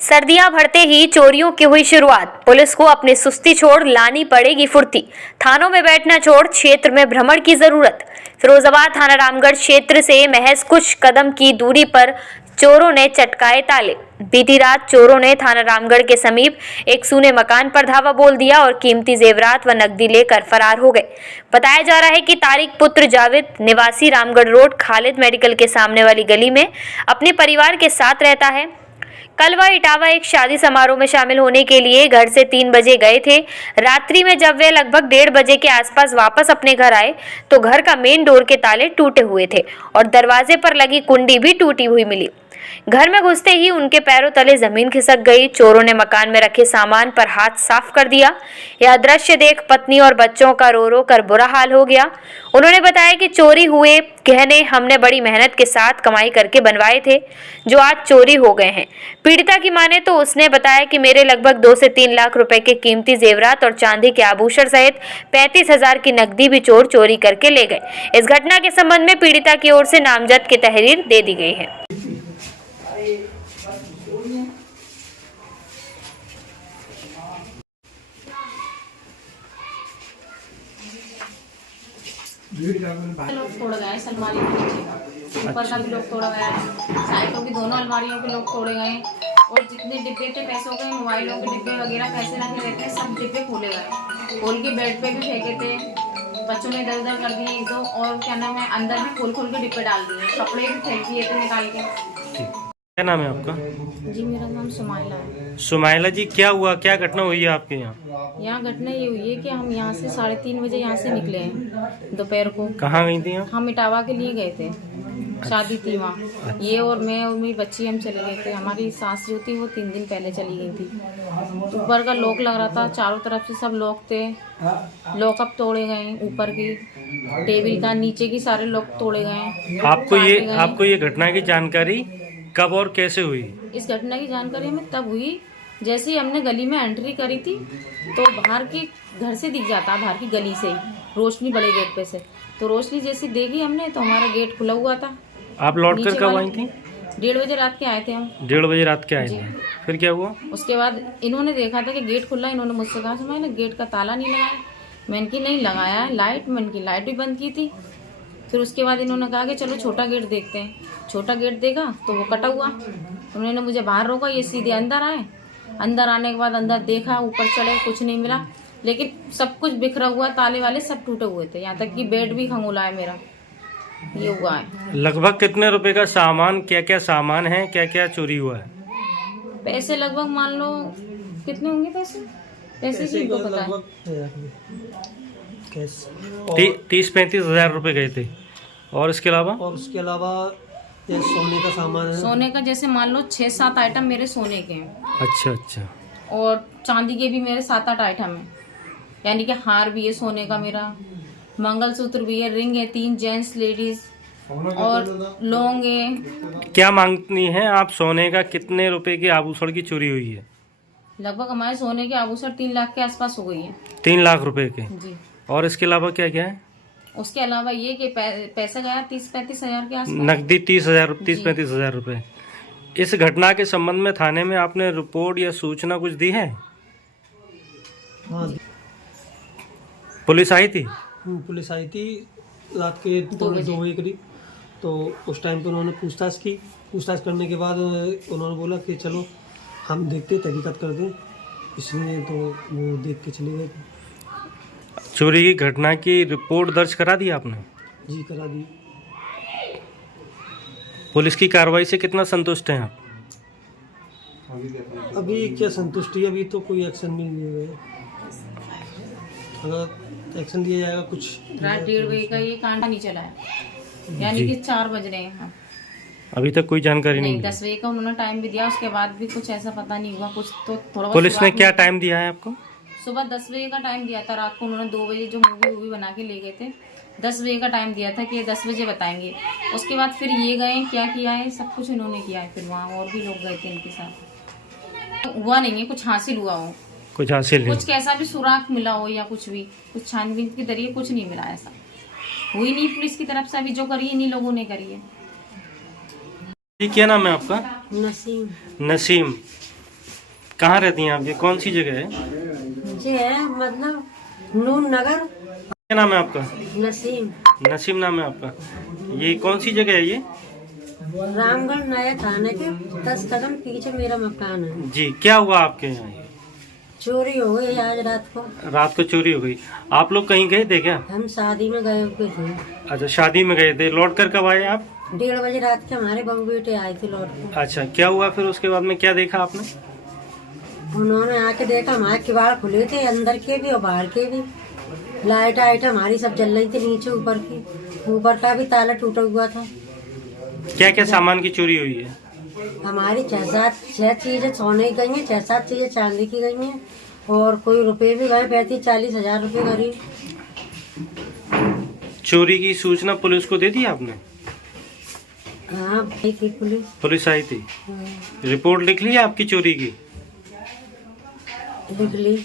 सर्दियां बढ़ते ही चोरियों की हुई शुरुआत। पुलिस को अपनी सुस्ती छोड़ लानी पड़ेगी फुर्ती। थानों में बैठना छोड़ क्षेत्र में भ्रमण की जरूरत। फिरोजाबाद थाना रामगढ़ क्षेत्र से महज कुछ कदम की दूरी पर चोरों ने चटकाए ताले। बीती रात चोरों ने थाना रामगढ़ के समीप एक सूने मकान पर धावा बोल दिया और कीमती जेवरात व नकदी लेकर फरार हो गए। बताया जा रहा है कि तारिक पुत्र जावेद निवासी रामगढ़ रोड खालिद मेडिकल के सामने वाली गली में अपने परिवार के साथ रहता है। कल वह इटावा एक शादी समारोह में शामिल होने के लिए घर से 3 बजे गए थे। रात्रि में जब वे लगभग 1:30 बजे के आसपास वापस अपने घर आए तो घर का मेन डोर के ताले टूटे हुए थे और दरवाजे पर लगी कुंडी भी टूटी हुई मिली। घर में घुसते ही उनके पैरों तले जमीन खिसक गई। चोरों ने मकान में रखे सामान पर हाथ साफ कर दिया। यह दृश्य देख पत्नी और बच्चों का रो रो कर बुरा हाल हो गया। उन्होंने बताया कि चोरी हुए गहने हमने बड़ी मेहनत के साथ कमाई करके बनवाए थे, जो आज चोरी हो गए हैं। पीड़िता की माने तो उसने बताया कि मेरे लगभग 2 से 3 लाख रुपए के कीमती जेवरात और चांदी के आभूषण सहित 35,000 की नकदी भी चोर चोरी करके ले गए। इस घटना के संबंध में पीड़िता की ओर से नामजद की तहरीर दे दी गई है। लोग तोड़ गए, अलमारी के नीचे ऊपर का भी लोग तोड़ा गया है, साइडों की दोनों अलमारियों के लोग तोड़े गए और जितने डिब्बे थे पैसों के, मोबाइलों के डिब्बे वगैरह पैसे रखे रहते हैं, सब डिब्बे खोले गए। खोल के बेड पे भी फेंके थे, बच्चों ने इधर उधर कर दिए एक दो, और क्या नाम है अंदर भी खोल खोल के डिब्बे डाल दिए, कपड़े भी फेंक दिए थे निकाल के। क्या नाम है आपका? जी मेरा नाम सुमाइला है। सुमाइला जी, क्या हुआ, क्या घटना हुई है आपके यहाँ? यहाँ घटना ये हुई है कि हम यहाँ से 3:30 बजे यहाँ से निकले हैं दोपहर को। कहाँ गई थी आप? हम इटावा के लिए गए थे, शादी थी वहाँ। ये और मैं और मेरी बच्ची हम चले गए थे। हमारी सास जो थी वो 3 दिन पहले चली गई थी। ऊपर का लॉक लग रहा था, चारों तरफ से सब लॉक थे, लॉकअप तोड़े गए, ऊपर की टेबल का, नीचे की सारे लॉक तोड़े गए। आपको ये घटना की जानकारी कब और कैसे हुई? इस घटना की जानकारी हमें तब हुई जैसे ही हमने गली में एंट्री करी थी, तो बाहर के घर से दिख जाता, बाहर की गली से ही रोशनी बड़े गेट पे से, तो रोशनी जैसी देखी हमने तो हमारा गेट खुला हुआ था। आप लौट कर कब आई थी? 1:30 बजे रात के आए थे हम। 1:30 बजे रात के आए थे, फिर क्या हुआ? उसके बाद इन्होंने देखा था कि गेट खुला, इन्होंने मुझसे कहा मैंने गेट का ताला नहीं लगाया। मैंने की नहीं लगाया है, मैंने की लाइट भी बंद की थी। फिर उसके बाद इन्होंने कहा कि चलो छोटा गेट देखते हैं। छोटा गेट देखा तो वो कटा हुआ। उन्होंने मुझे बाहर रोका, ये सीधे अंदर आए। अंदर आने के बाद अंदर देखा, ऊपर चढ़े, कुछ नहीं मिला, लेकिन सब कुछ बिखरा हुआ, ताले वाले सब टूटे हुए थे, यहाँ तक कि बेड भी खंगोला है मेरा। ये हुआ है। लगभग कितने रुपए का सामान, क्या क्या सामान है, क्या क्या चोरी हुआ है? पैसे लगभग मान लो कितने होंगे पैसे की तो पता है। 30-35 हजार रुपए गए थे। और इसके अलावा ये सोने का सामान है। सोने का जैसे मान लो 6-7 आइटम मेरे सोने के हैं। अच्छा। और चांदी के भी मेरे 7-8 आइटम हैं, यानी कि हार भी है सोने का मेरा, मंगलसूत्र भी है, रिंग है 3 जेंट्स लेडीज, और लौंग है। क्या मांगनी है आप? सोने का कितने रुपए के आभूषण की चोरी हुई है? लगभग हमारे सोने के आभूषण 3 लाख के आसपास हो गई है। 3 लाख रुपए के जी। और इसके अलावा क्या क्या है? उसके अलावा ये कि पैसा गया 30-35 हजार के आसपास। नकदी 30-35 हजार रुपए। इस घटना के संबंध में थाने में आपने रिपोर्ट या सूचना कुछ दी है? हाँ, पुलिस आई थी? पुलिस आई थी रात के 2 बजे करीब। तो उस टाइम पे उन्होंने पूछताछ करने के बाद उन्होंने बोला कि चलो हम देखते तहकीकात कर दें, इसलिए तो वो देख के चले गए थे। चोरी की घटना की रिपोर्ट दर्ज करा दी आपने? जी करा दी। पुलिस की कार्रवाई से कितना संतुष्ट हैं आप? अभी क्या संतुष्टि, अभी तो कोई एक्शन नहीं लिया गया। अगर एक्शन लिया जाएगा कुछ। रात 1:30 बजे का ये कांड नहीं चला है, यानी कि 4 बज रहे हैं। अभी तक कोई जानकारी नहीं? 10 बजे का उन्होंने टाइम भी दिया, उसके बाद भी कुछ ऐसा पता नहीं हुआ। कुछ तो थोड़ा पुलिस ने क्या टाइम दिया है आपको? सुबह 10 बजे का टाइम दिया था। रात को उन्होंने 2 बजे जो मूवी बना के ले गए थे, 10 बजे का टाइम दिया था कि ये 10 बजे बताएंगे। उसके बाद फिर ये गए, क्या किया है सब कुछ इन्होंने किया है। फिर वहाँ और भी लोग गए थे इनके साथ। हुआ नहीं है, कुछ हासिल हुआ हो, कुछ हासिल नहीं, कुछ कैसा भी सुराग मिला हो या कुछ भी, कुछ छानबीन के जरिए कुछ नहीं मिला। ऐसा हुई नहीं पुलिस की तरफ से। अभी जो करी है इन्हीं लोगों ने करी है। क्या नाम है आपका? नसीम। नसीम, कहाँ रहती हैं आप? ये कौन सी जगह है? जी है मतलब नूर नगर क्या नाम है आपका? नसीम नसीम नाम है आपका। ये कौन सी जगह है ये? रामगढ़ नया थाने के 10 कदम पीछे मेरा मकान है। जी, क्या हुआ आपके यहाँ? चोरी हो गई आज रात को। रात को चोरी हो गई। आप लोग कहीं गए थे क्या? हम शादी में गए हुए थे। अच्छा, शादी में गए थे। लौट कर कब आए आप? 1:30 बजे रात के हमारे बहू बेटे आए थे लौट के। अच्छा, क्या हुआ फिर उसके बाद में? क्या देखा आपने? उन्होंने आके देखा हमारे किवाड़ खुले थे, अंदर के भी और बाहर के भी। लाइट आइट हमारी सब जल रही थी, नीचे ऊपर की। ऊपर का भी ताला टूटा हुआ था। क्या क्या सामान की चोरी हुई है? हमारी 6 चीजें सोने की गई हैं, 6-7 चीजें चांदी की गई हैं और कोई रुपए भी गए, 35-40 हज़ार रुपए करीब। चोरी की सूचना पुलिस को दे दी आपने? हाँ भाई थी पुलिस। पुलिस आई थी। हाँ, रिपोर्ट लिख ली है आपकी चोरी की? लिख ली।